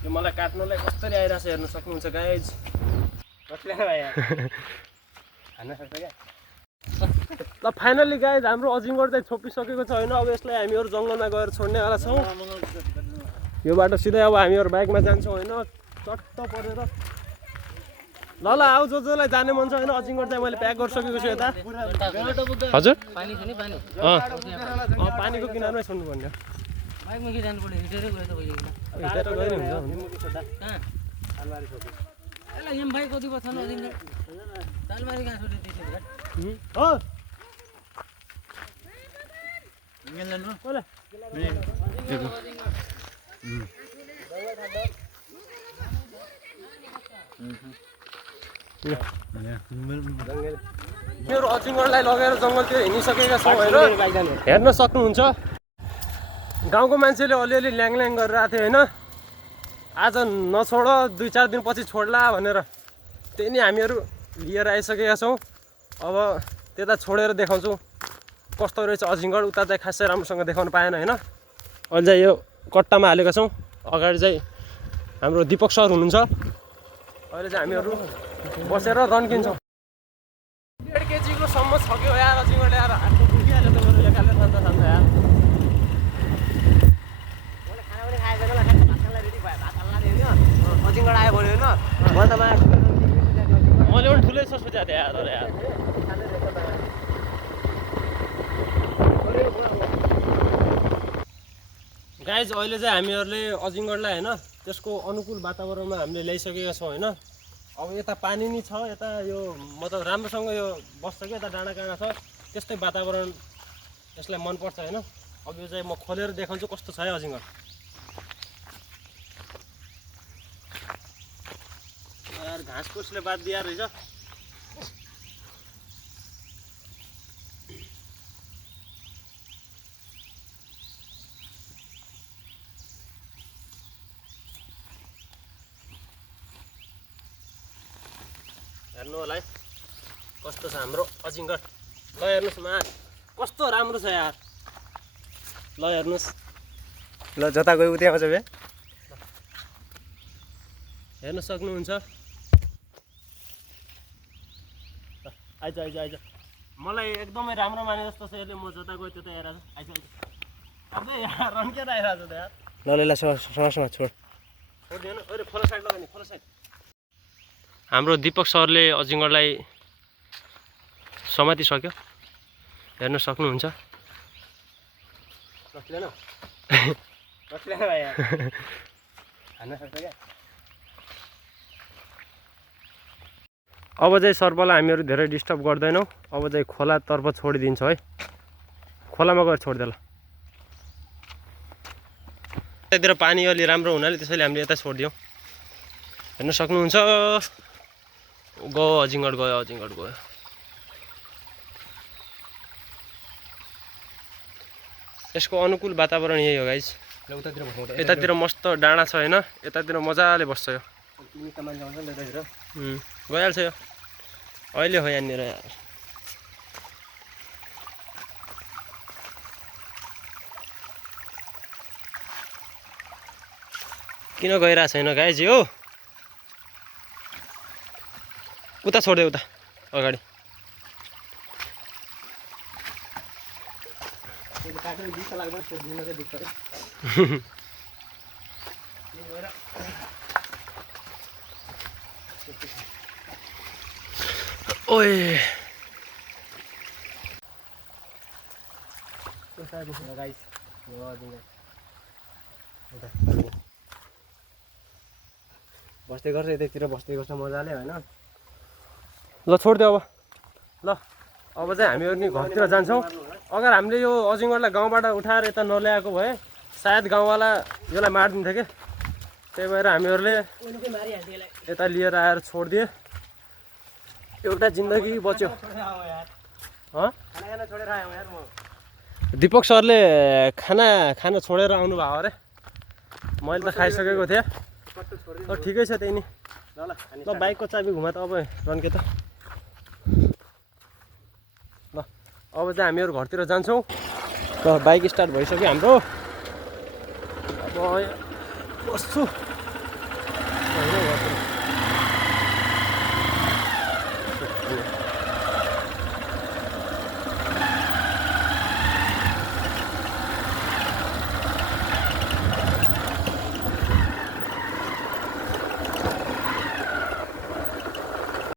यो मलाई काट्नलाई कसरी आइरहेछ हेर्न सक्नुहुन्छ गाइज। ल फाइनली गाइज हाम्रो अजिङ्गर चाहिँ छोपिसकेको छ होइन। अब यसलाई हामीहरू जङ्गलमा गएर छोड्नेवाला छौँ। यो बाटो सिधै अब हामीहरू बाइकमा जान्छौँ होइन। चट्ट परेर ल ल आऊ जसलाई जाने मन छ होइन। अजिङ्गर चाहिँ मैले प्याक गरिसकेको छु यता। हजुर पानीको किनारमै छोड्नु पर्ने हो। हिँडेर गयो नि मेरो अजिङ्गरलाई लगेर जङ्गलतिर हिँडिसकेका छौँ होइन। हेर्न सक्नुहुन्छ गाउँको मान्छेले अलिअलि ल्याङ गरेर आएको थियो होइन। आज नछोड 2-4 दिनपछि छोड्ला भनेर त्यही नै हामीहरू लिएर आइसकेका छौँ। अब त्यता छोडेर देखाउँछु कस्तो रहेछ अजिङ्गर। उता चाहिँ खासै राम्रोसँग देखाउन पाएन होइन। अहिले चाहिँ यो कट्टामा हालेका छौँ। अगाडि चाहिँ हाम्रो दीपक सर हुनुहुन्छ। अहिले चाहिँ हामीहरू बसेर रन्किन्छौँ। 1.5 केजीको सम्म सक्यो यार अजिङ्गर ल्याएर। हातको दुखिहाल्यो त मेरो एकाले खाँदा यार। अजिङ्गर आयो भने होइन मैले पनि ठुलै छ सोचेको थिएँ यार। यार गाइज अहिले चाहिँ हामीहरूले अजिङ्गरलाई होइन त्यसको अनुकूल वातावरणमा हामीले ल्याइसकेका छौँ होइन। अब यता पानी नि छ, यता यो मतलब राम्रोसँग यो बस्छ कि यता डाँडा काँडा छ। त्यस्तै वातावरण यसलाई मनपर्छ होइन। अब यो चाहिँ म खोलेर देखाउँछु कस्तो छ है अजिङ्गर। यार घाँस फुसले बात दिया रहेछ। हेर्नु होला है कस्तो छ हाम्रो अजिङ्गर। ल हेर्नुहोस् मा कस्तो राम्रो छ यार। ल हेर्नुहोस् ल जता गयो उतै आउँछ बे। हेर्न सक्नुहुन्छ। आइज आइज आइज मलाई एकदमै राम्रो माने जस्तो छ यसले। म जता गयो त्यता हेरेर आइज आइज। अबे यार रन्केर आइरहेको छ त यार। ल समासमा छोड छोड्दिएन। अरे खोला साइड लगानी खोला साइड। हाम्रो दीपक सरले अजिङ्गरलाई समातिसक्यो हेर्न सक्नुहुन्छ। अब चाहिँ सर्पलाई हामीहरू धेरै डिस्टर्ब गर्दैनौँ। अब चाहिँ खोलातर्फ छोडिदिन्छ है। खोलामा गएर छोडिदियो ल। यतातिर पानी अलि राम्रो हुनाले त्यसैले हामीले यता छोडिदियौँ। हेर्न सक्नुहुन्छ। गयो अजिङ्गर गयो अजिङ्गर गयो। यसको अनुकूल वातावरण यही हो गाइस। यतातिर मस्त डाँडा छ होइन। यतातिर मजाले बस्छ यो। गइहाल्छ यो अहिले हो यहाँनिर यार। किन गइरहेको छैन गाइस यो। उता छोड्दै उता अगाडि। ओए बस्दै गर्छ यतैतिर बस्दै गर्छ मजाले होइन। ल छोडिदियो अब। ल अब चाहिँ हामीहरू नि घरतिर जान्छौँ। अगर हामीले यो अजिङ्गरलाई गाउँबाट उठाएर यता नल्याएको भए सायद गाउँवाला यसलाई मारिदिन्थ्यो कि। त्यही भएर हामीहरूले यता लिएर आएर छोडिदिए। एउटा जिन्दगी बच्यो। दीपक सरले खाना छोडेर आउनुभयो अरे। मैले त खाइसकेको थिएँ। ठिकै छ त्यही नि। ल बाइकको चाबी घुमा त अब रन्के त। ल अब चाहिँ हामीहरू घरतिर जान्छौँ। ल बाइक स्टार्ट भइसक्यो हाम्रो। अब बस्छु होइन